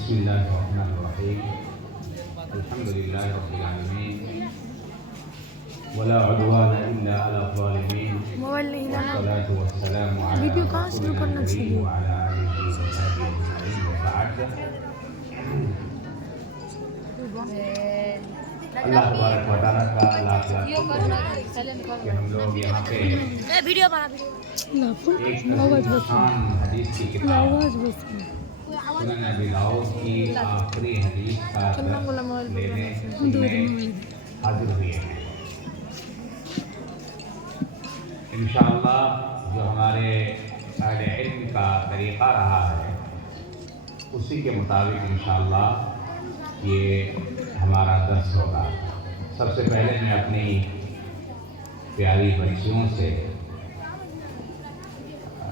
بسم اللہ الرحمن الرحیم الحمد للہ رب العالمین ولا عدوان الا علی الظالمین والصلاة والسلام علی رسولنا الکریم وعلی آلہ وصحبہ اجمعین وبعد۔ اللہ تبارک و تعالیٰ کا لاکھ لاکھ شکر کہ ہم لوگ یہاں پہ ایک آسان حدیث کی کتاب سنن ابی داؤد کی آخری حدیث کا درس لینے میں حاضر ہوئے ہیں۔ انشاءاللہ جو ہمارے اہل علم کا طریقہ رہا ہے اسی کے مطابق انشاءاللہ یہ ہمارا درس ہوگا۔ سب سے پہلے میں اپنی پیاری بچیوں سے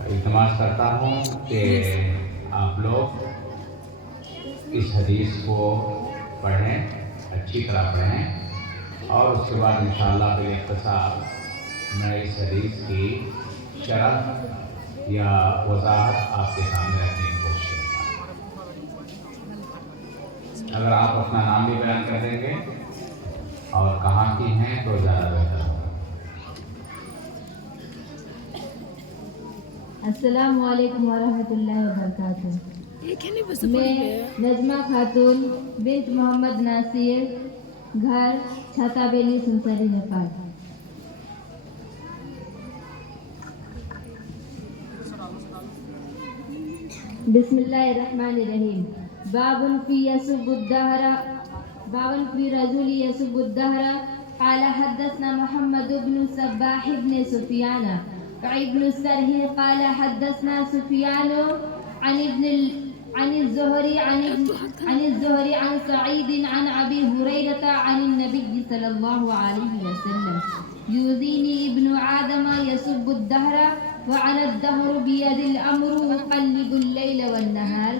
التماس کرتا ہوں کہ آپ لوگ اس حدیث کو پڑھیں، اچھی طرح پڑھیں، اور اس کے بعد انشاءاللہ بالاختصار میں اس حدیث کی شرح یا وضاحت آپ کے سامنے رکھنے کی کوشش کروں گا۔ اگر آپ اپنا نام بھی بیان کر دیں گے اور کہاں کی ہیں تو زیادہ بہتر ہوگا۔ السلام علیکم ورحمۃ اللہ وبرکاتہ۔ میں نجمہ خاتون بنت محمد ناصر، گھر چھتا بیلی سنسری نیپال۔ بسم اللہ الرحمن الرحیم۔ باب فی رجل یسب الدہر۔ قال حدثنا محمد بن صباح بن سفیان ابن السرح قال حدثنا سفیان عن الزهري عن سعيد عن أبي هريرة عن النبي صلى الله عليه وسلم يؤذيني ابن آدم يسب الدهر وأنا الدهر بيد الأمر أقلب الليل والنهار۔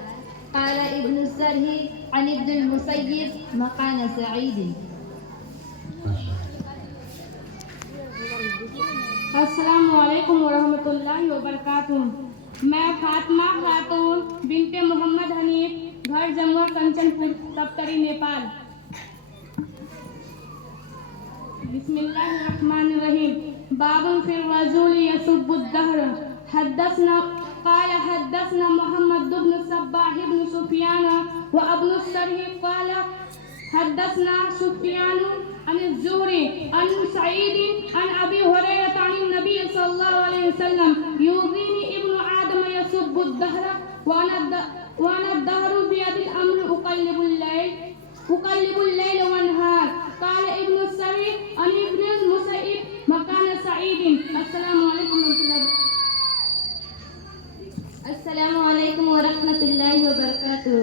قال ابن السرح عن ابن المسيب مكان سعيد۔ السلام علیکم ورحمۃ اللہ وبرکاتہ۔ میں فاطمہ خاتون بنت محمد حنیف، گھر جموں کنچن پور تپتری نیپال۔ بسم اللہ الرحمن الرحیم۔ باب فی الرجل یسب الدہر۔ قال حدثنا محمد بن صباح بن سفیان وابن السرح قال حدثنا سفیان عن الزهري عن سعيد عن أبي هريرة عن النبي صلى الله عليه وسلم يؤذيني ابن آدم يسب الدهر وأنا الدهر بيد الأمر أقلب الليل والنهار۔ قال ابن السري عن ابن المسيب مكان سعيد۔ السلام علیکم ورحمۃ اللہ۔ السلام علیکم ورحمۃ اللہ وبرکاتہ۔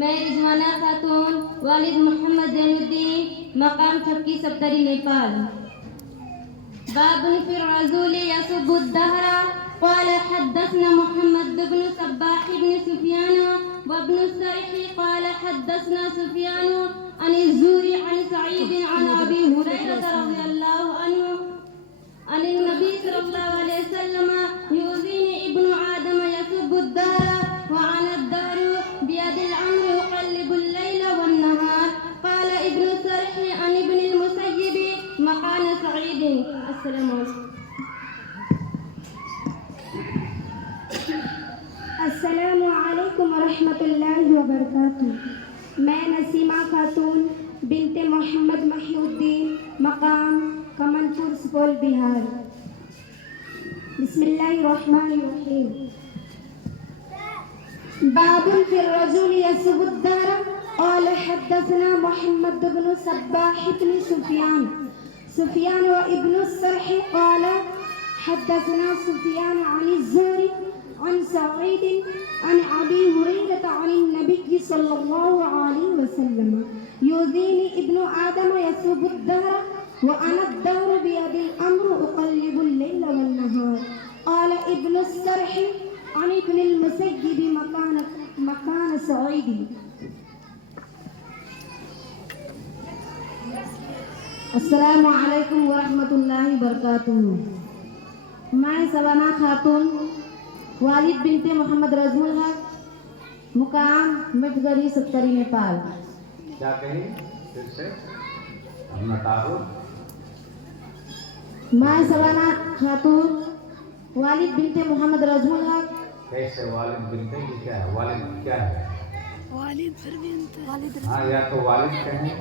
میں رضوانہ خاتون، والد محمد زین الدین، مقام چھپکی سپتری نیپال۔ باب فی الرجل یسب الدہر۔ قال حدثنا محمد بن صباح بن سفیان وابن السرح قال حدثنا سفیان عن الزهري عن سعيد عن ابي هريرة رضي الله عنه عن النبي صلى الله عليه وسلم يؤذيني ابن آدم يسب الدهر وأنا الدهر بيد الأمر أقلب الليل والنهار۔ قال ابن السرح عن ابن المسيب مكان سعيد۔ السلام علیکم۔ السلام علیکم ورحمۃ اللہ وبرکاتہ۔ میں نسیمہ خاتون بنت محمد محی الدین، مقام کمل پور سپول بہار۔ بسم اللہ الرحمن الرحیم۔ باب فی الرجل یسب الدہر۔ قال حدثنا محمد بن صباح بن سفیان وابن السرح قال حدثنا سفیان عن الزهري عن سعيد عن أبي هريرة عن النبي صلى الله عليه وسلم يؤذيني ابن آدم يسب الدهر وأنا الدهر بيد الأمر أقلب الليل والنهار۔ قال ابن السرح عن ابن المسيب مكان سعيد۔ السلام علیکم ورحمۃ اللہ وبرکاتہ۔ میں سبانہ خاتون، والد بنت محمد رضم الحق، مقام مٹگری سبتری نیپال۔ کیا کہی پھر سے اپنا تعارف؟ میں سبانہ خاتون، والد بنت محمد رضم الحق۔ کیسے والد بنتے کی کیا ہے؟ والد کیا ہے؟ ہاں یا تو والد کہیں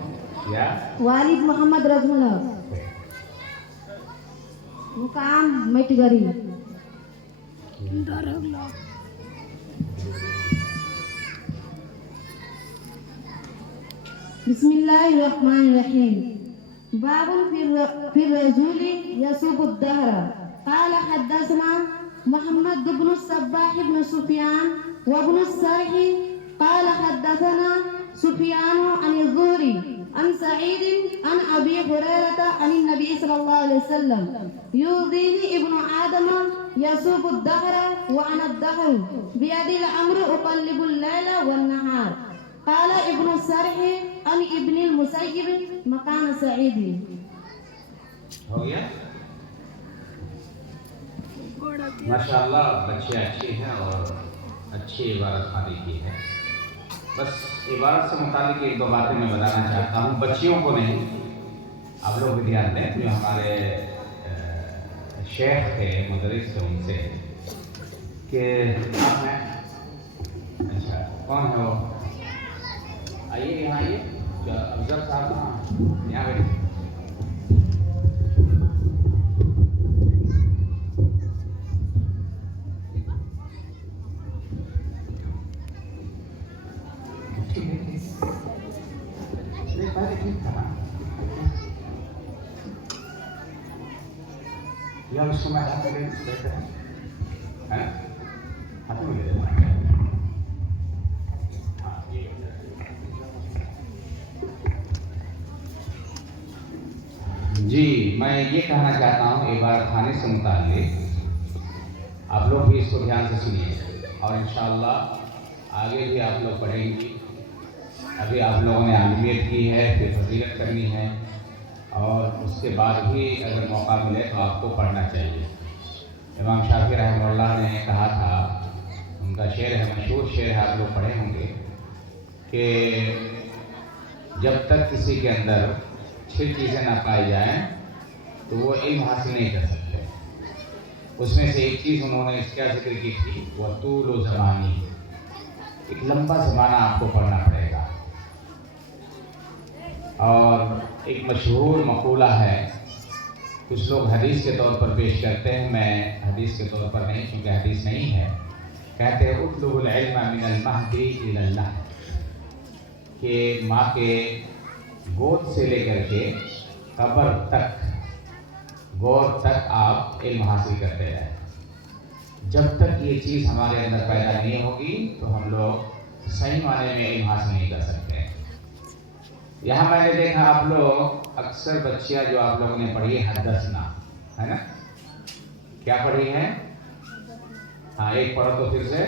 یا والد محمد رضم الحق، مقام مٹگری۔ بسم اللہ الرحمن الرحیم۔ باب فی الرجل یسوب الدہر۔ قال حدثنا محمد بن الصباح بن سفیان وابن السرح قال حدثنا سفیان عن الزہری عن سعید عن ابی ہریرہ عن النبی صلی اللہ علیہ وسلم یؤذینی ابن آدم یسوب الدہر وانا الدہر بیدی الامر اقلب اللیل والنہار۔ قال ابن السرح عن ابن المسیب مقام سعید۔ ہو گیا؟ ماشاءاللہ بچے اچھے ہیں اور اچھی عبارت خانی کی ہے۔ بس عبارت سے متعلق ایک دو باتیں میں بتانا چاہتا ہوں، بچیوں کو نہیں، آپ لوگ بھی دھیان دیں، جو ہمارے شیخ تھے مدرس تھے ان سے کہ آپ ہیں، اچھا کون ہے وہ؟ آئیے یہاں آئیے، افضل صاحب یہاں بیٹھے۔ یا اس کو میں ہاتھ میں بیٹھے ہیں ہاتھ میں لے لینا۔ جی میں یہ کہنا چاہتا ہوں عبارت خانے سے متعلق، آپ لوگ بھی اس کو دھیان سے سنیے اور انشاءاللہ آگے بھی آپ لوگ پڑھیں گی۔ ابھی آپ لوگوں نے عالمیت کی ہے، پھر فضیلت کرنی ہے، اور اس کے بعد بھی اگر موقع ملے تو آپ کو پڑھنا چاہیے۔ امام شافعی رحمہ اللہ نے کہا تھا، ان کا شعر ہے، مشہور شعر ہے، آپ لوگ پڑھے ہوں گے کہ جب تک کسی کے اندر 6 چیزیں نہ پائی جائیں تو وہ علم حاصل نہیں کر سکتے۔ اس میں سے ایک چیز انہوں نے اس کا ذکر کی تھی، وہ طول و زمانی، ایک لمبا زمانہ آپ کو پڑھنا پڑے گا۔ اور ایک مشہور مقولہ ہے، کچھ لوگ حدیث کے طور پر پیش کرتے ہیں، میں حدیث کے طور پر نہیں، کیونکہ حدیث نہیں ہے، کہتے ہیں اطلب العلم من المہد الی اللحد، کہ ماں کے گود سے لے کر کے قبر تک، گور تک آپ علم حاصل کرتے رہیں۔ جب تک یہ چیز ہمارے اندر پیدا نہیں ہوگی تو ہم لوگ صحیح معنی میں علم حاصل نہیں کر سکتے۔ یہاں میں نے دیکھا آپ لوگ اکثر بچیاں جو آپ لوگوں نے پڑھی ہے حدثنا، ہے نا؟ کیا پڑھی ہے؟ ہاں ایک پڑھو تو پھر سے،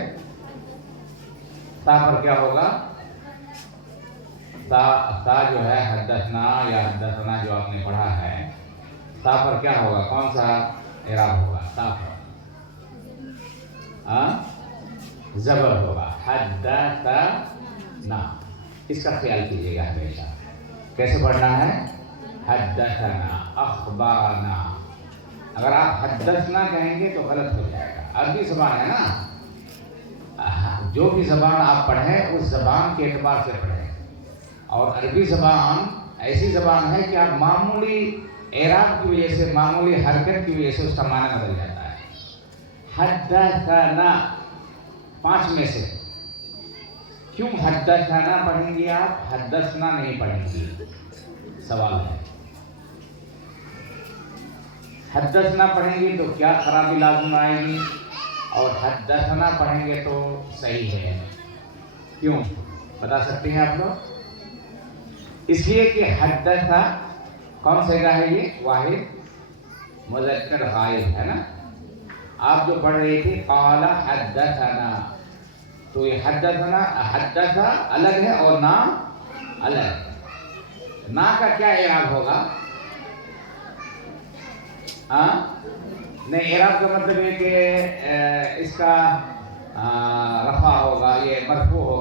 تا پر کیا ہوگا؟ تا جو ہے حدثنا یا حدثنا جو آپ نے پڑھا ہے، تا پر کیا ہوگا؟ کون سا اعراب ہوگا تا پر؟ زبر ہوگا، حدثنا، اس کا خیال کیجیے گا ہمیشہ۔ کیسے پڑھنا ہے؟ حدثنا، اخبارنا۔ اگر آپ حدثنا کہیں گے تو غلط ہو جائے گا، عربی زبان ہے نا، جو بھی زبان آپ پڑھیں اس زبان کے اعتبار سے پڑھیں، اور عربی زبان ایسی زبان ہے کہ آپ معمولی اعراب کی وجہ سے، معمولی حرکت کی وجہ سے اس کا معنی بدل جاتا ہے۔ حدثنا 5 میں سے کیوں حدثنا پڑھیں گی آپ، حدثنا نہیں پڑھیں گی؟ سوال ہے۔ حدثنا پڑھیں گی تو کیا خرابی لازم آئے گی، اور حدثنا پڑھیں گے تو صحیح ہے؟ کیوں بتا سکتے ہیں آپ لوگ؟ اس لیے کہ حدثا کون سیگا ہے؟ یہ واحد مذکر غائب ہے نا۔ آپ جو پڑھ رہی تھی قال حدثنا، تو یہ حدثنا، حدثا الگ ہے اور نا الگ۔ نا کا کیا اعراب ہوگا؟ نہیں، اعراب کا مطلب یہ کہ اس کا رفع ہوگا، یہ مرفوع ہوگا۔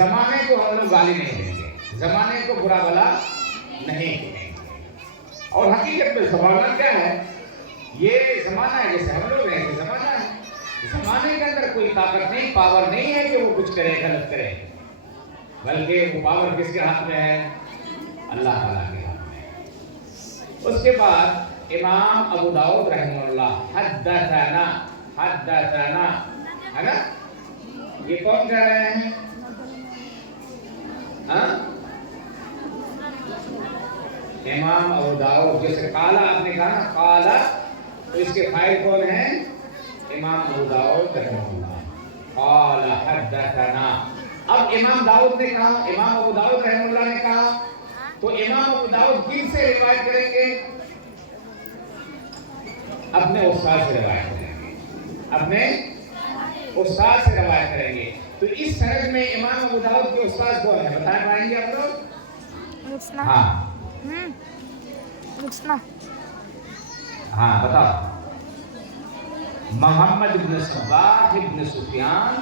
زمانے کو ہم لوگ گالی نہیں دیں گے، زمانے کو برا بلا نہیں کہیں گے. اور حقیقت میں زمانہ کیا ہے؟ یہ زمانہ ہے جیسے ہم لوگ ہیں، زمانہ ہے. زمانے کے اندر کوئی طاقت نہیں، پاور نہیں ہے کہ وہ کچھ کرے، غلط کرے، بلکہ وہ پاور کس کے ہاتھ میں ہے؟ اللہ تعالیٰ کے ہاتھ میں. اس کے بعد امام ابو داؤد رحمہ اللہ حدثنا ہے نا، یہ کون کہہ رہے ہیں؟ امام ابو داؤد. جیسے قالا آپ نے کہا نا، قالا، تو اس کے فاعل کون ہیں؟ امام ابو داؤد رحمہ اللہ. قال حدثنا. اب امام داؤد نے کہا، امام ابو داؤد رحمہ اللہ نے کہا، تو امام ابو داؤد کن سے روایت کریں گے؟ اپنے استاد سے روایت کریں گے، اپنے استاد سے روایت کریں گے. تو اس سند میں امام ابو داؤد کے استاد کون ہیں بتا پائیں گے آپ لوگ؟ ہاں ہاں بتاؤ. محمد بن صباح بن سفیان،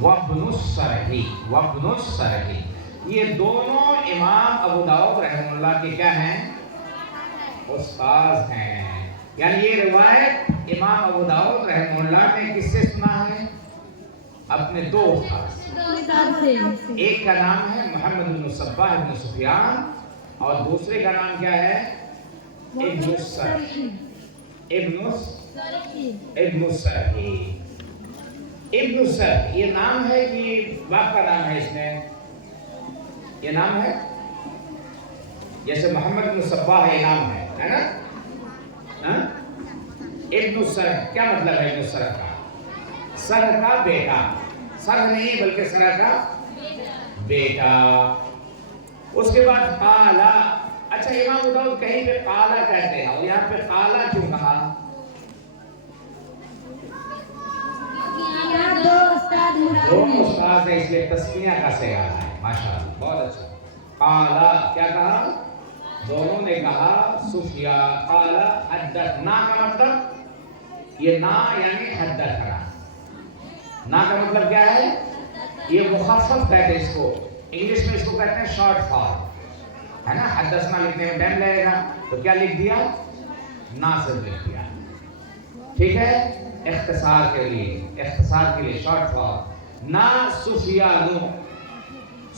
وابن السرحی، یہ دونوں امام ابو داؤد رحمہ اللہ کے کیا ہیں؟ استاد ہیں. یعنی یہ روایت امام ابو داؤد رحمہ اللہ نے کس سے سنا ہے؟ اپنے دو استاد سے. ایک کا نام ہے محمد بن صباح بن سفیان اور دوسرے کا نام کیا ہے؟ ابن السرحی. یہ نام ہے کہ باپ کا نام ہے؟ اس میں یہ نام ہے، جیسے محمد بن صباح یہ نام ہے نا. ابن السرح کیا مطلب ہے؟ ابن السرح کا سرح کا بیٹا، سرح نہیں بلکہ سرح کا بیٹا. اس کے بعد قالا. اچھا امام ابو داؤد کہیں پہ قالا کہتے ہیں اور یہاں پہ قالا کیوں کہا؟ دو استاد ہیں اس لیے تسمیہ کا صیغہ ہے. ماشاءاللہ بہت اچھا. قالا کیا کہا؟ دونوں نے کہا سفیا. قالا حدثنا کا مطلب یہ نا یعنی حدثنا. نا کا مطلب کیا ہے؟ یہ مخفف کہتے ہیں اس کو، انگلش میں اس کو کہتے ہیں شارٹ فارم ہے نا. حدثنا لکھنے میں ٹائم لگے گا تو کیا لکھ دیا؟ نا صرف لکھ دیا. ٹھیک ہے، اختصار کے لیے شارٹ فارم. نا سفیانو.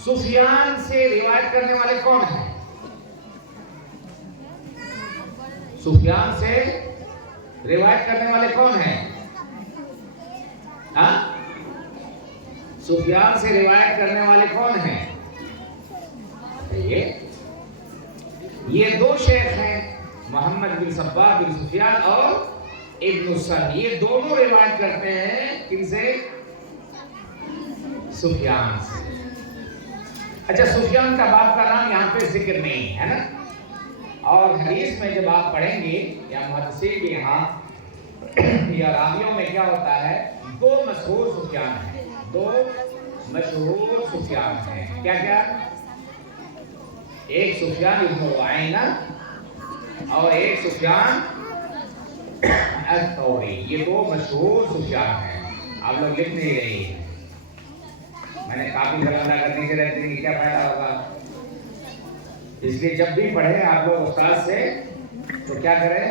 سفیان سے روایت کرنے والے کون ہیں؟ سفیان سے روایت کرنے والے کون ہیں؟ سفیان سے روایت کرنے والے کون ہیں؟ یہ دو شیخ ہیں، محمد بن صباح بن سفیان اور ابن السرحی. یہ دونوں روایت کرتے ہیں کن سے؟ سفیان سے. اچھا سفیان کا باپ کا نام یہاں پہ ذکر نہیں ہے نا. اور حدیث میں جب آپ پڑھیں گے یا محدثین کے یہاں یا راویوں میں کیا ہوتا ہے؟ دو مشہور سفیان ہیں. کیا کیا؟ ایک سفیان ابن عیینہ اور ایک سفیان الثوری. یہ دو مشہور سفیان ہیں. آپ لوگ لکھ نہیں رہے ہیں، میں نے کافی زمانہ کرنے کے رہتے ہیں، کیا فائدہ ہوگا؟ اس لیے جب بھی پڑھیں آپ لوگ استاد سے تو کیا کریں؟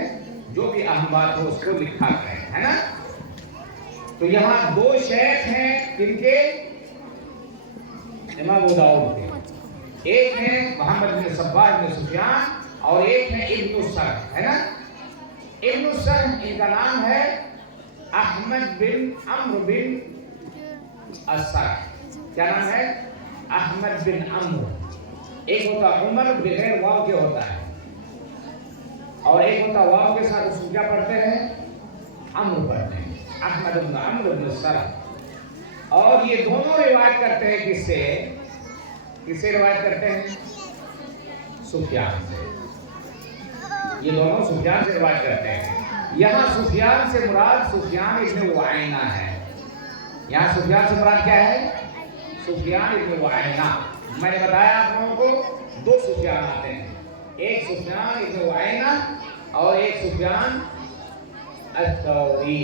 جو بھی اہم بات ہو اس کو لکھا کریں، ہے نا. تو یہاں دو شیخ ہیں کن کے؟ امام ابو داؤد کے. ایک ہے محمد بن صباح بن سفیان اور ایک ہے ابن السرح ہے نا. ابن السرح ان کا نام ہے احمد بن عمرو بن السرح. کیا نام ہے؟ احمد بن عمرو. ایک ہوتا عمر بغیر واو کے ہوتا ہے اور ایک ہوتا واو کے ساتھ. اس کو کیا پڑھتے ہیں؟ عمرو پڑھتے ہیں. احمد بن عمرو بن السرح. اور یہ دونوں روایت کرتے ہیں کس سے؟ روایت کرتے ہیں؟ سفیان سے. یہ دونوں سفیان سے روایت کرتے ہیں. یہاں سفیان سے مراد سفیان ابن عیینہ ہے. یہاں سفیان سے مراد کیا ہے؟ سفیان ابن عیینہ. میں نے بتایا آپ لوگوں کو دو سفیان آتے ہیں، ایک سفیان ابن عیینہ اور ایک سفیان الثوری.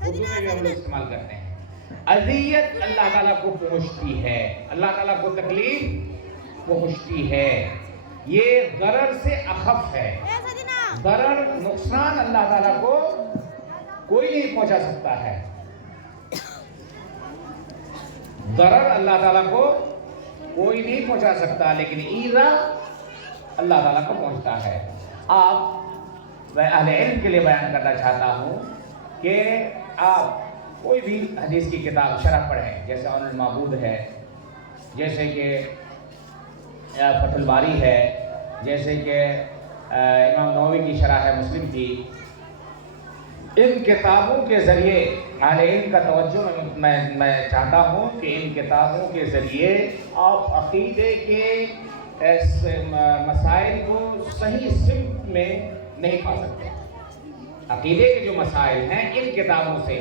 اردو میں بھی ہم لوگ استعمال کرتے ہیں. اذیت اللہ تعالیٰ کو پہنچتی ہے, اللہ تعالیٰ کو تکلیف پہنچتی ہے. یہ ضرر سے اخف ہے. ضرر نقصان اللہ تعالیٰ کو کوئی نہیں پہنچا سکتا ہے. ضرر اللہ تعالیٰ کو کوئی نہیں پہنچا سکتا, لیکن ایذا اللہ تعالیٰ کو پہنچتا ہے. آپ میں اہل علم کے لیے بیان کرنا چاہتا ہوں کہ آپ کوئی بھی حدیث کی کتاب شرح پڑھیں, جیسے عون المعبود ہے, جیسے کہ فتح الباری ہے, جیسے کہ امام نووی کی شرح ہے مسلم کی. ان کتابوں کے ذریعے اہل علم کا توجہ میں چاہتا ہوں کہ ان کتابوں کے ذریعے آپ عقیدے کے مسائل کو صحیح سمت میں نہیں پا سکتے. عقیدے کے جو مسائل ہیں ان کتابوں سے,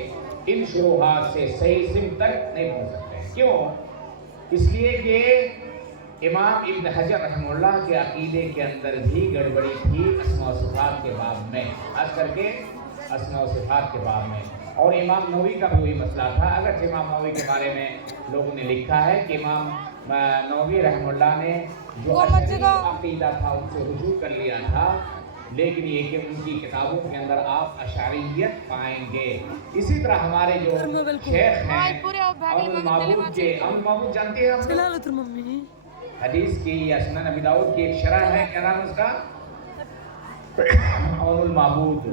ان شروحات سے صحیح سمت تک نہیں پہنچ سکتے. کیوں؟ اس لیے کہ امام ابن حجر رحمہ اللہ کے عقیدے کے اندر بھی گڑبڑی تھی اسماء و صفات کے باب میں, خاص کر کے اسماء و صفات کے باب میں. اور امام نووی کا بھی وہی مسئلہ تھا. اگرچہ امام نووی کے بارے میں لوگوں نے لکھا ہے کہ امام نووی رحمہ اللہ نے جو اشعری عقیدہ تھا ان سے رجوع کر لیا تھا, لیکن یہ کہ ان کی کتابوں کے اندر آپ اشعریت پائیں گے. اسی طرح ہمارے جو شیخ ہیں عون المعبود کے, عون المعبود جانتے ہیں ہم حدیث کی یا سنن ابی داؤد کی ایک شرح ہے, کیا نام اس کا؟ عون المعبود.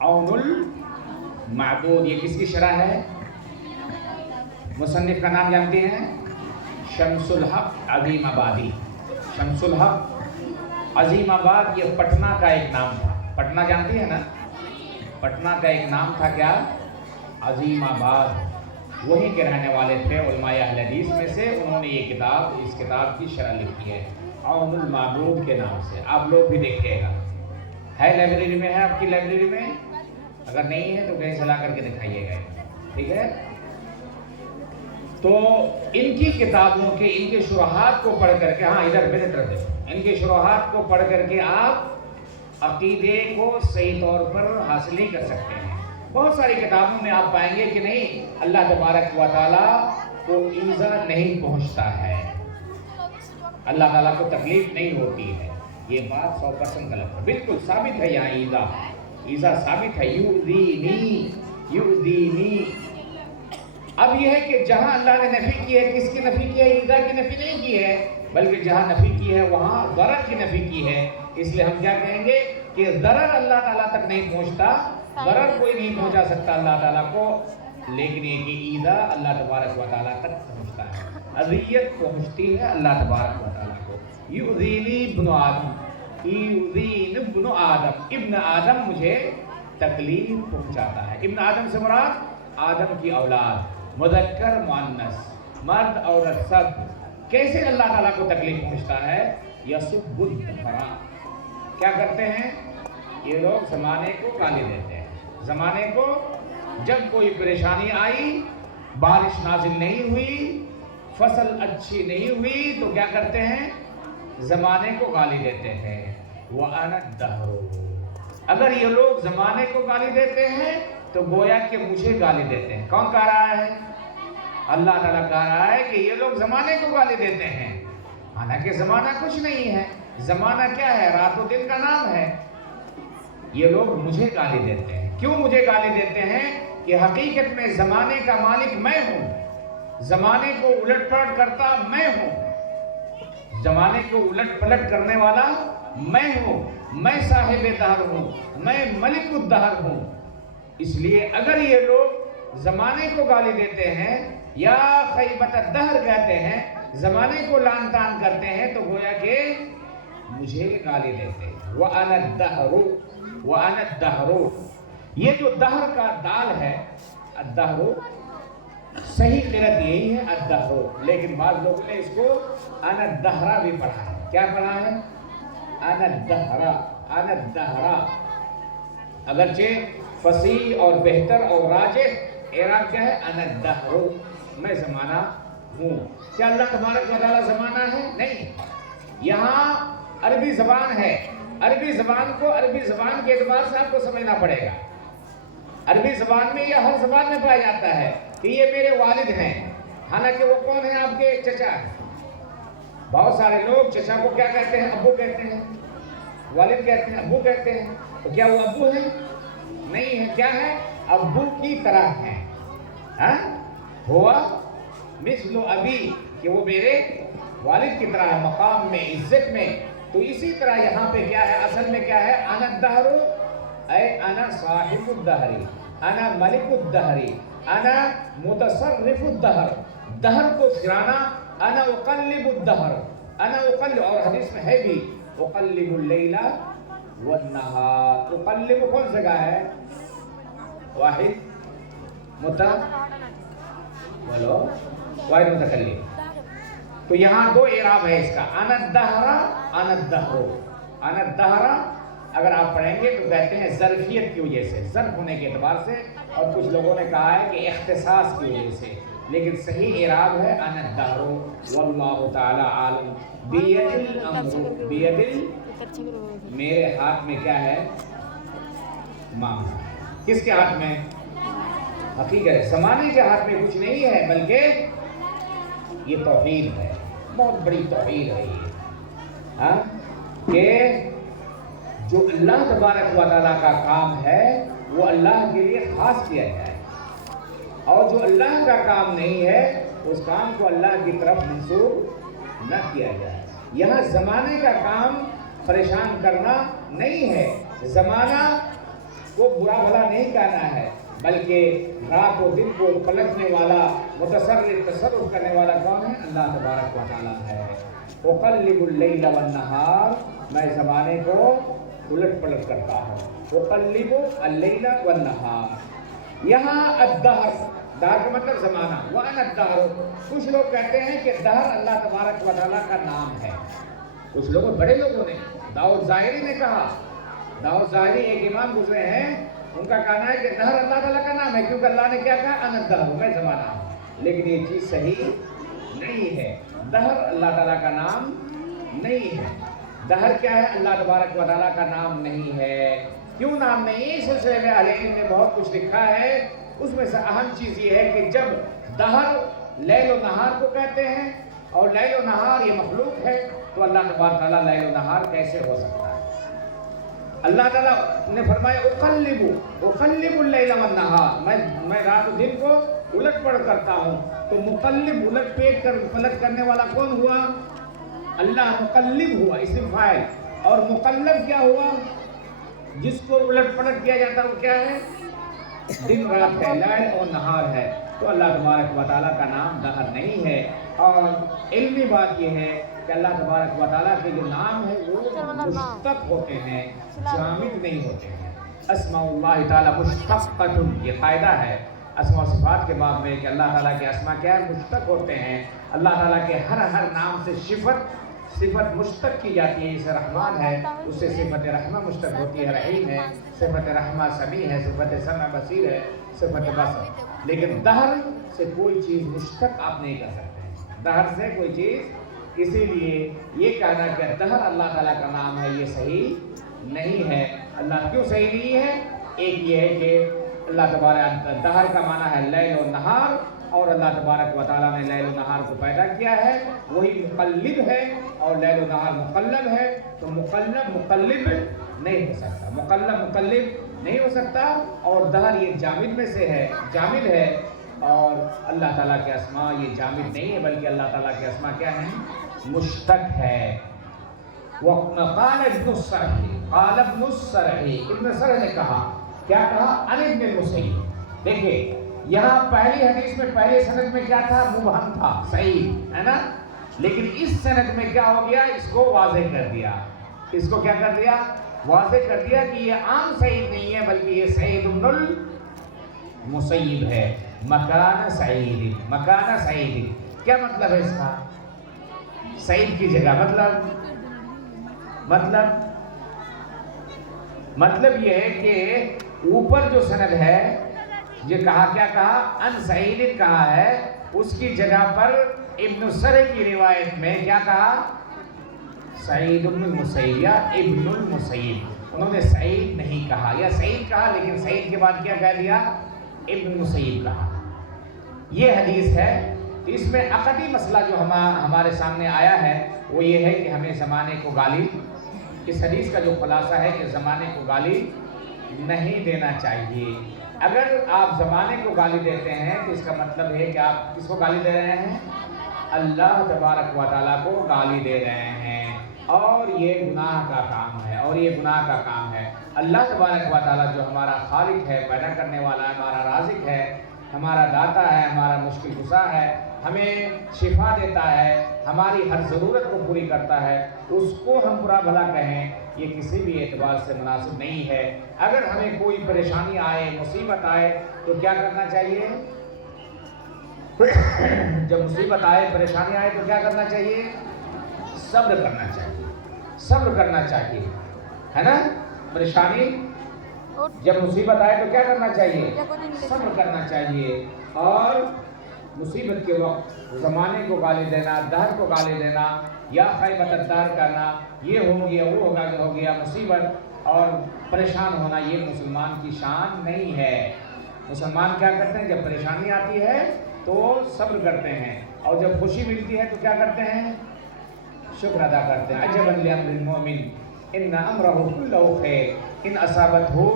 عون المعبود یہ کس کی شرح ہے؟ مصنف کا نام جانتے ہیں؟ شمس الحق عظیم آبادی. شمس الحق عظیم آباد یہ پٹنہ کا ایک نام تھا. پٹنہ جانتی ہے نا؟ پٹنہ کا ایک نام تھا کیا؟ عظیم آباد. وہیں کے رہنے والے تھے علماء اہل حدیث میں سے. انہوں نے یہ کتاب, اس کتاب کی شرح لکھی ہے عون المعبود کے نام سے. آپ لوگ بھی دیکھیے گا, ہے لائبریری میں, ہے آپ کی لائبریری میں. اگر نہیں ہے تو کہیں سے لا کر کے دکھائیے گا, ٹھیک ہے. تو ان کی کتابوں کے, ان کے شروحات کو پڑھ کر کے, ہاں ادھر میرے طرف دیکھو, ان کے شروحات کو پڑھ کر کے آپ عقیدے کو صحیح طور پر حاصل نہیں کر سکتے ہیں. بہت ساری کتابوں میں آپ پائیں گے کہ نہیں, اللہ تبارک و تعالیٰ کو ایذا نہیں پہنچتا ہے, اللہ تعالیٰ کو تکلیف نہیں ہوتی ہے. یہ بات 100% غلط ہے. بالکل ثابت ہے یہاں ایذا, ایذا ثابت ہے. یؤذینی, یؤذینی. اب یہ ہے کہ جہاں اللہ نے نفی کی ہے, کس کی نفی کی ہے؟ ایذا کی نفی نہیں کی ہے, بلکہ جہاں نفی کی ہے وہاں ضرر کی نفی کی ہے. اس لیے ہم کیا کہیں گے کہ ضرر اللہ تعالیٰ تک نہیں پہنچتا, ضرر کوئی نہیں پہنچا سکتا اللہ تعالیٰ کو, لیکن یہ کہ ایذا اللہ تبارک و تعالیٰ تک پہنچتا ہے. اذیت پہنچتی ہے اللہ تبارک و تعالیٰ کو. یؤذینی ابن آدم, یؤذین ابن آدم, ابن آدم مجھے تکلیف پہنچاتا ہے. ابن آدم سے مراد آدم کی اولاد, مذکر مؤنث, مرد عورت سب. کیسے اللہ تعالیٰ کو تکلیف پہنچتا ہے؟ یسب الدہر, کیا کرتے ہیں یہ لوگ؟ زمانے کو گالی دیتے ہیں. زمانے کو جب کوئی پریشانی آئی, بارش نازل نہیں ہوئی, فصل اچھی نہیں ہوئی, تو کیا کرتے ہیں؟ زمانے کو گالی دیتے ہیں. وَأَنَا الدَّهْرُ. اگر یہ لوگ زمانے کو گالی دیتے ہیں تو گویا کہ مجھے گالی دیتے ہیں. کون کہہ رہا ہے؟ اللہ تعالیٰ کہہ رہا ہے کہ یہ لوگ زمانے کو گالی دیتے ہیں. حالانکہ زمانہ کچھ نہیں ہے. زمانہ کیا ہے؟ رات و دن کا نام ہے. یہ لوگ مجھے گالی دیتے ہیں. کیوں مجھے گالی دیتے ہیں؟ کہ حقیقت میں زمانے کا مالک میں ہوں, زمانے کو الٹ پلٹ کرتا میں ہوں, زمانے کو الٹ پلٹ کرنے والا میں ہوں, میں صاحب دہر ہوں, میں ملک الدہر ہوں. اس لیے اگر یہ لوگ زمانے کو گالی دیتے ہیں یا خیبت الدہر کہتے ہیں, زمانے کو لعن طعن کرتے ہیں, تو گویا کہ مجھے گالی دیتے ہیں. وَأَنَا الدَّهْرُ, وَأَنَا الدَّهْرُ. یہ جو دہر کا دال ہے, الدہر, صحیح قرأت یہی ہے الدہر, لیکن بعض لوگوں نے اس کو انا الدہرا بھی پڑھا ہے. کیا پڑھا ہے؟ انا الدہرا, انا الدہرا. اگرچہ فصیح اور بہتر اور راجح اعراب کیا ہے؟ انا الدہر, میں زمانہ ہوں. کیا اللہ تبارک و تعالیٰ زمانہ ہے؟ نہیں. یہاں عربی زبان ہے, عربی زبان کو عربی زبان کے اعتبار سے آپ کو سمجھنا پڑے گا. عربی زبان میں یا ہر زبان میں پایا جاتا ہے کہ یہ میرے والد ہیں، حالانکہ وہ کون ہیں؟ آپ کے چچا ہیں۔ بہت سارے لوگ چچا کو کیا کہتے ہیں؟ ابو کہتے ہیں، والد کہتے ہیں، ابو کہتے ہیں۔ تو کیا وہ ابو ہیں؟ نہیں ہے۔ کیا ہے؟ ابو کی طرح ہیں۔ ہاں، ہوا مثل ابی، کہ وہ میرے والد کی طرح ہے مقام میں، عزت میں۔ تو اسی طرح یہاں پہ کیا ہے؟ اصل میں کیا ہے؟ انا الدہر، اے انا صاحب الدہر، انا ملک الدہر، انا متصرف الدہر، دہر کو پھرانا، انا اقلب الدہر، انا اقلب، اور حدیث میں ہے بھی اقلب اللیل والنہار۔ اقلب کون سی جگہ ہے؟ واحد بولو، واحد متکلم۔ تو یہاں دو اعراب ہے اس کا، انا الدہر، انا الدہر۔ انا الدہر اگر آپ پڑھیں گے تو کہتے ہیں ظرفیت کی وجہ سے، ظرف ہونے کے اعتبار سے، اور کچھ لوگوں نے کہا ہے کہ اختصاص کی وجہ سے، لیکن صحیح اعراب ہے انا الدہر واللہ تعالی عالم۔ بید الامر، بید میرے ہاتھ میں کیا ہے؟ معاملہ۔ کس کے ہاتھ میں؟ حقیقت زمانے کے ہاتھ میں کچھ نہیں ہے، بلکہ یہ توحید ہے، بہت بڑی توحید ہے یہ، ہاں، کہ جو اللہ تبارک و تعالیٰ کا کام ہے وہ اللہ کے لیے خاص کیا جائے، اور جو اللہ کا کام نہیں ہے اس کام کو اللہ کی طرف منسوب نہ کیا جائے۔ یہاں زمانے کا کام پریشان کرنا نہیں ہے، زمانہ کو برا بھلا نہیں کہنا ہے، بلکہ رات و دن کو پلٹنے والا، متصرف تصرف کرنے والا کون ہے؟ اللہ تبارک و تعالیٰ ہے۔ اقلب اللیل والنہار، میں زمانے کو الٹ پلٹ کرتا ہوں۔ اقلب اللیل والنہار، یہاں الدہر، دہر کا مطلب زمانہ، وانا الدہر۔ کچھ لوگ کہتے ہیں کہ دہر اللہ تبارک و تعالیٰ کا نام ہے، کچھ لوگوں، بڑے لوگوں نے، داؤد ظاہری نے کہا، داؤد ظاہری ایک امام گزرے ہیں، ان کا کہنا ہے کہ دہر اللہ تعالیٰ کا نام ہے، کیونکہ اللہ نے کیا کہا؟ انا الدہر، میں زمانہ ہوں۔ لیکن یہ چیز صحیح نہیں ہے، دہر اللہ تعالیٰ کا نام نہیں ہے۔ دہر کیا ہے؟ اللہ تبارک و تعالیٰ کا نام نہیں ہے۔ کیوں نام نہیں؟ اس سلسلے میں اہل علم نے بہت کچھ لکھا ہے، اس میں سے اہم چیز یہ ہے کہ جب دہر لیل و نہار کو کہتے ہیں، اور لیل و نہار یہ مخلوق ہے، تو اللہ تبارک تعالیٰ لیل و نہار کیسے ہو سکتا ہے؟ اللہ تعالیٰ نے فرمایا اقلب اللیل والنہار، میں رات و دن کو الٹ پلٹ کرتا ہوں۔ تو مقلب، الٹ پلٹ کرنے والا کون ہوا؟ اللہ، مقلب ہوا اسم فاعل، اور مقلب کیا ہوا؟ جس کو الٹ پلٹ کیا جاتا ہے وہ کیا ہے؟ دن رات ہے، لیل اور نہار ہے۔ تو اللہ تبارک و تعالیٰ کا نام دہر نہیں ہے۔ اور علمی بات یہ ہے کہ اللہ تبارک و تعالیٰ کے جو نام ہے وہ مشتق ہوتے ہیں، جامد نہیں ہوتے ہیں۔ اسماء اللہ تعالیٰ مشتقۃ، یہ قاعدہ ہے اسماء و صفات کے باب میں کہ اللہ تعالیٰ کے اسماء کیا ہے؟ مشتق ہوتے ہیں۔ اللہ تعالیٰ کے ہر نام سے صفت مشتق کی جاتی ہے، جیسے رحمان ہے اس سے صفت رحمہ مشتق ہوتی ہے، رحیم ہے صفت رحمہ سمیع ہے، صفت سمع بصیر ہے، صفت بصر۔ لیکن دہر سے کوئی چیز مشتق آپ نہیں کر سکتے، دہر سے کوئی چیز، اسی لیے یہ کہنا کہ دہر اللہ تعالیٰ کا نام ہے یہ صحیح نہیں ہے۔ اللہ کیوں صحیح نہیں ہے؟ ایک یہ ہے کہ اللہ تبارک، دہر کا معنی ہے لیل و نہار، اور اللہ تبارک و تعالیٰ نے لیل و نہار کو پیدا کیا ہے، وہی مقلب ہے، اور لیل و نہار مقلب ہے۔ تو مقلب نہیں ہو سکتا، مقلب نہیں ہو سکتا، اور دہر یہ جامد میں سے ہے، جامد ہے، اور اللہ تعالیٰ کے اسماء یہ جامد نہیں ہے، بلکہ اللہ تعالیٰ کے اسماء کیا ہیں؟ مشتق ہے۔ وقال ابن السرح، ابن السرح نے کہا، کیا کہا؟ عن ابن المسیب۔ دیکھیں یہاں پہلی حدیث میں پہلے سند میں کیا تھا؟ مبہم تھا، صحیح ہے نا، لیکن اس سند میں کیا ہو گیا؟ اس کو واضح کر دیا، اس کو کیا کر دیا؟ واضح کر دیا کہ یہ عام سعید نہیں ہے، بلکہ یہ سعید بن المسیب ہے۔ مکان سعید، کیا مطلب ہے اس کا؟ سعید کی جگہ، مطلب یہ ہے کہ اوپر جو سند ہے، یہ کہا، کیا کہا؟ ان سعید کہا ہے، اس کی جگہ پر ابن السرح کی روایت میں کیا کہا؟ سعید بن المسیب یا ابن المسیب۔ انہوں نے سعید نہیں کہا، یا سعید کہا لیکن سعید کے بعد کیا کہہ دیا؟ ابن مسیب کہا۔ یہ حدیث ہے، تو اس میں عقدی مسئلہ جو ہمارے سامنے آیا ہے وہ یہ ہے کہ ہمیں زمانے کو گالی، اس حدیث کا جو خلاصہ ہے کہ زمانے کو گالی نہیں دینا چاہیے۔ اگر آپ زمانے کو گالی دیتے ہیں تو اس کا مطلب ہے کہ آپ کس کو گالی دے رہے ہیں؟ اللہ تبارک و تعالیٰ کو گالی دے رہے ہیں، اور یہ گناہ کا کام ہے، اور یہ گناہ کا کام ہے۔ اللہ تبارک و تعالیٰ جو ہمارا خالق ہے، پیدا کرنے والا ہے، ہمارا رازق ہے، ہمارا داتا ہے، ہمارا مشکل کشا ہے، ہمیں شفا دیتا ہے، ہماری ہر ضرورت کو پوری کرتا ہے، اس کو ہم برا بھلا کہیں یہ کسی بھی اعتبار سے مناسب نہیں ہے۔ اگر ہمیں کوئی پریشانی آئے، مصیبت آئے تو کیا کرنا چاہیے؟ جب مصیبت آئے، پریشانی آئے تو کیا کرنا چاہیے؟ صبر کرنا چاہیے، صبر کرنا چاہیے، ہے نا؟ پریشانی جب مصیبت آئے تو کیا کرنا چاہیے؟ صبر کرنا چاہیے۔ اور مصیبت کے وقت زمانے کو گالی دینا، دہر کو گالی دینا، یا خیبت الدہر کرنا، یہ ہو گیا وہ ہو گیا مصیبت اور پریشان ہونا، یہ مسلمان کی شان نہیں ہے۔ مسلمان کیا کرتے ہیں؟ جب پریشانی آتی ہے تو صبر کرتے ہیں، اور جب خوشی ملتی ہے تو کیا کرتے ہیں؟ شکر ادا کرتے ہیں۔ عجبا لامر المؤمن ان امرہ کلہ خیر ان اصابتہ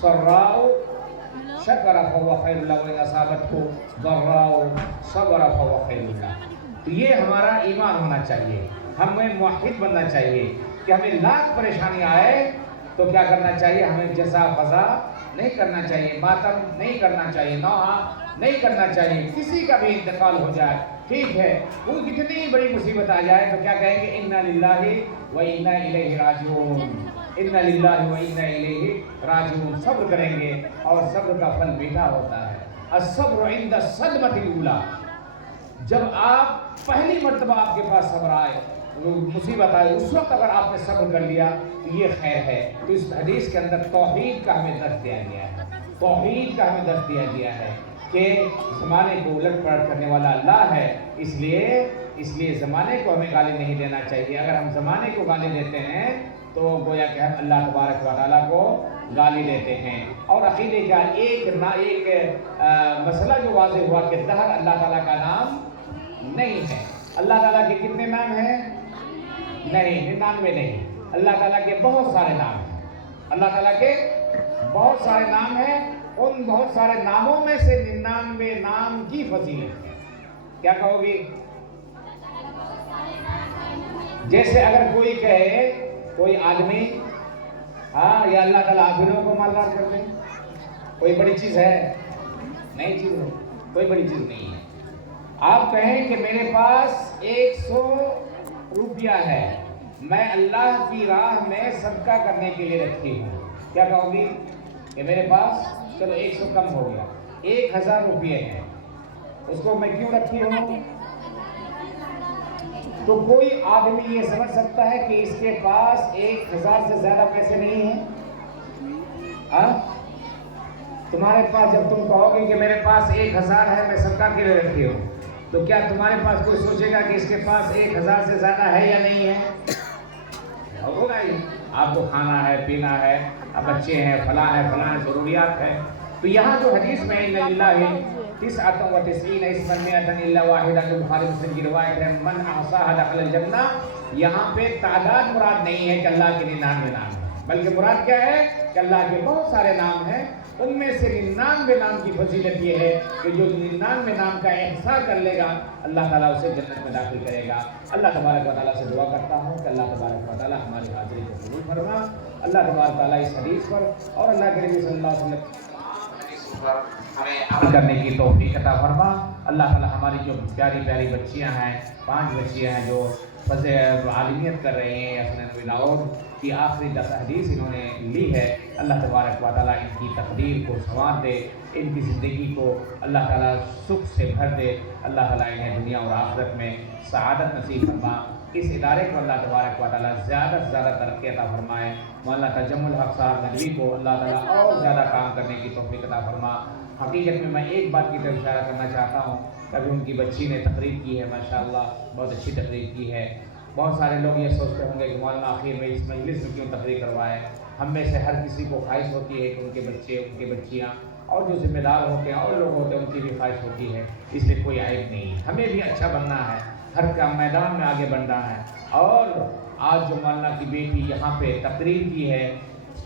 سراء شکر فہو خیر اللہ وان اصابتہ ضراء صبر فہو خیر اللہ۔ تو یہ ہمارا ایمان ہونا چاہیے، ہمیں موحد بننا چاہیے کہ ہمیں لاکھ پریشانی آئے تو کیا کرنا چاہیے؟ ہمیں جزا فضا نہیں کرنا چاہیے، ماتم نہیں کرنا چاہیے، نوحہ نہیں کرنا چاہیے۔ کسی کا بھی انتقال ہو جائے ٹھیک ہے، کوئی کتنی بڑی مصیبت آ جائے تو کیا کہیں گے؟ انا للہ و انا الیہ راجعون، انا للہ و انا الیہ راجعون۔ صبر کریں گے اور صبر کا پھل میٹھا ہوتا ہے۔ الصبر عند الصدمۃ الاولی، جب آپ پہلی مرتبہ آپ کے پاس صبر آئے، مصیبت آئے، اس وقت اگر آپ نے صبر کر لیا تو یہ خیر ہے۔ تو اس حدیث کے اندر توحید کا ہمیں درس دیا گیا ہے، توحید کا ہمیں درس دیا گیا ہے کہ زمانے کو الٹ پلٹ کرنے والا اللہ ہے، اس لیے زمانے کو ہمیں گالی نہیں دینا چاہیے۔ اگر ہم زمانے کو گالی دیتے ہیں تو گویا کہ ہم اللہ تبارک و تعالیٰ کو گالی دیتے ہیں۔ اور عقیدے کا ایک مسئلہ جو واضح ہوا کہ دہر اللہ تعالیٰ کا نام نہیں ہے۔ اللہ تعالیٰ کے کتنے نام ہیں؟ نہیں، 99 نہیں، اللہ تعالیٰ کے بہت سارے نام ہیں، اللہ تعالیٰ کے بہت سارے نام ہیں۔ ان بہت سارے ناموں میں سے 99 نام کی فضیلت ہے۔ کیا کہو گی؟ جیسے اگر کوئی کہے، کوئی آدمی یا اللہ تعالیٰ آخروں کو مالدار کر دیں، کوئی بڑی چیز ہے؟ نہیں چیز ہے، کوئی بڑی چیز نہیں ہے۔ آپ کہیں کہ میرے پاس 100 روپیہ ہے، میں اللہ کی راہ میں صدقہ کرنے کے لیے رکھی ہوں، کیا کہو گی؟ کہ میرے پاس چلو 100 کم ہو گیا، 1000 روپیے ہیں، اس کو میں کیوں رکھی ہوں؟ تو کوئی آدمی یہ سمجھ سکتا ہے کہ اس کے پاس 1000 سے زیادہ پیسے نہیں ہیں؟ تمہارے پاس جب تم کہو گے کہ میرے پاس 1000 ہے، میں صدقہ کے لیے رکھی ہوں، تو کیا تمہارے پاس کوئی سوچے گا کہ اس کے پاس 1000 سے زیادہ ہے یا نہیں ہے؟ ہوگا ہی، آپ کو کھانا ہے، پینا ہے، بچے ہیں، فلاں ہے، فلاں ضروریات ہے۔ تو یہاں جو حدیث میں ان للہ 99 اسما 100 الا واحدہ، جو بخاری مسلم کی روایت ہے، من احصاها دخل الجنہ، یہاں پہ تعداد مراد نہیں ہے کہ اللہ کے 99 نام ہے، بلکہ مراد کیا ہے کہ اللہ کے بہت سارے نام ہیں، ان میں سے 99 نام کی فضیلت یہ ہے کہ جو 99 نام کا احصاء کر لے گا اللہ تعالیٰ اسے جنت میں داخل کرے گا۔ اللہ تبارک و تعالیٰ سے دعا کرتا ہوں کہ اللہ تبارک و تعالیٰ ہماری حاضری کو قبول فرما۔ اللہ تبارک و تعالیٰ اس حدیث پر اور اللہ کے نبی صلی اللہ علیہ وسلم پر ہمیں عمل کرنے کی توفیق عطا فرما۔ اللہ تعالیٰ ہماری جو پیاری پیاری بچیاں ہیں، 5 بچیاں ہیں جو عالمیت کر رہی ہیں، اپنے نبی لاہور کی آخری 10 حدیث انہوں نے لی ہے، اللہ تبارک و تعالیٰ ان کی تقدیر کو سنوار دے، ان کی زندگی کو اللہ تعالیٰ سکھ سے بھر دے، اللہ تعالیٰ انہیں دنیا اور آخرت میں سعادت نصیب فرما۔ اس ادارے کو اللہ تبارک و تعالیٰ زیادہ سے زیادہ ترقی عطا فرمائے۔ مولانا تجمل حق صاحب ندوی کو اللہ تعالیٰ اور زیادہ کام کرنے کی توفیق عطا فرما۔ حقیقت میں ایک بات کی طرف اشارہ کرنا چاہتا ہوں، ابھی ان کی بچی نے تقریر کی ہے، ماشاءاللہ بہت اچھی تقریر کی ہے۔ بہت سارے لوگ یہ سوچتے ہوں گے کہ مولانا آخر میں اس مجلس میں کیوں تقریر کروائے. ہم میں سے ہر کسی کو خواہش ہوتی ہے کہ ان کے بچے، ان کے بچیاں اور جو ذمہ دار ہوتے ہیں اور لوگ ہوتے ہیں ان کی بھی خواہش ہوتی ہے. اس لیے کوئی عیب نہیں، ہمیں بھی اچھا بننا ہے، ہر کام میدان میں آگے بڑھنا ہے. اور آج جو مولانا کی بیٹی یہاں پہ تقریر کی ہے،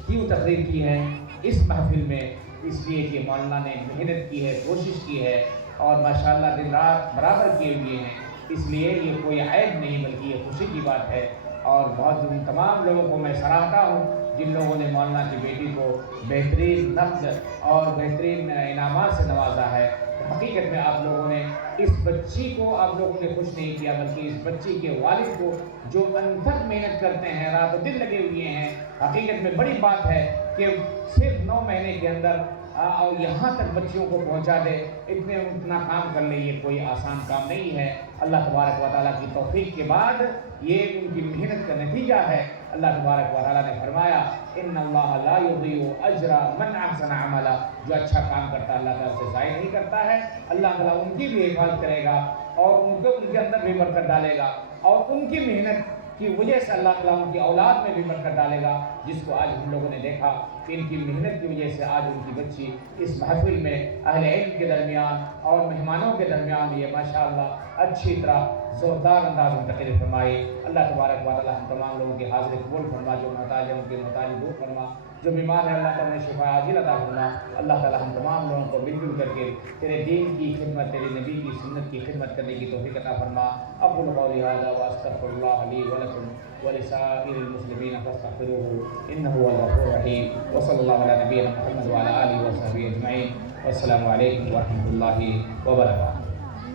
کیوں تقریر کی ہے اس محفل میں؟ اس لیے کہ مولانا نے محنت کی ہے، کوشش کی ہے اور ماشاءاللہ دن رات برابر کیے ہوئے ہیں. اس لیے یہ کوئی عیب نہیں بلکہ یہ خوشی کی بات ہے. اور بہت ان تمام لوگوں کو میں سراہتا ہوں جن لوگوں نے مولانا کی بیٹی کو بہترین نقد اور بہترین انعامات سے نوازا ہے. حقیقت میں آپ لوگوں نے اس بچی کو آپ لوگوں نے خوش نہیں کیا بلکہ اس بچی کے والد کو جو انتھک محنت کرتے ہیں، رات و دن لگے ہوئے ہیں. حقیقت میں بڑی بات ہے کہ صرف 9 مہینے کے اندر اور یہاں تک بچیوں کو پہنچا دے، اتنا کام کر لے، یہ کوئی آسان کام نہیں ہے. اللہ تبارک و تعالیٰ کی توفیق کے بعد یہ ان کی محنت کا نتیجہ ہے. اللہ تبارک و تعالیٰ نے فرمایا ان اللہ لا یضیع اجر من احسن عملا، جو اچھا کام کرتا ہے اللہ تعالیٰ اسے ضائع نہیں کرتا ہے. اللہ تعالیٰ ان کی بھی حفاظت کرے گا اور ان کے اندر بھی برکت ڈالے گا اور ان کی محنت کی وجہ سے اللہ تعالیٰ ان کی اولاد میں بھی برکت ڈالے گا، جس کو آج ہم لوگوں نے دیکھا کہ ان کی محنت کی وجہ سے آج ان کی بچی اس محفل میں اہل علم کے درمیان اور مہمانوں کے درمیان یہ ماشاءاللہ اچھی طرح زوردار انداز میں تقریر فرمائی. اللہ تبارک و تعالیٰ ہم تمام لوگوں کی حاضری قبول فرما، جو محتاج ہیں ان کی محتاجی دور فرما، جو بیمار ہیں اللہ تعالیٰ نے شفا عاجل عطا فرما. اللہ تعالیٰ ہم تمام لوگوں کو مل جل کر کے تیرے دین کی خدمت، تیرے نبی کی سنت کی خدمت کرنے کی توفیق عطا فرما. اقول قولی ھذا واستغفر اللہ لی ولکم ولسائر المسلمین فاستغفروه انه هو الغفور الرحیم. وصلی اللہ علی نبینا محمد وعلی آلہ وصحبہ اجمعین. والسلام علیکم ورحمۃ اللہ وبرکاتہ.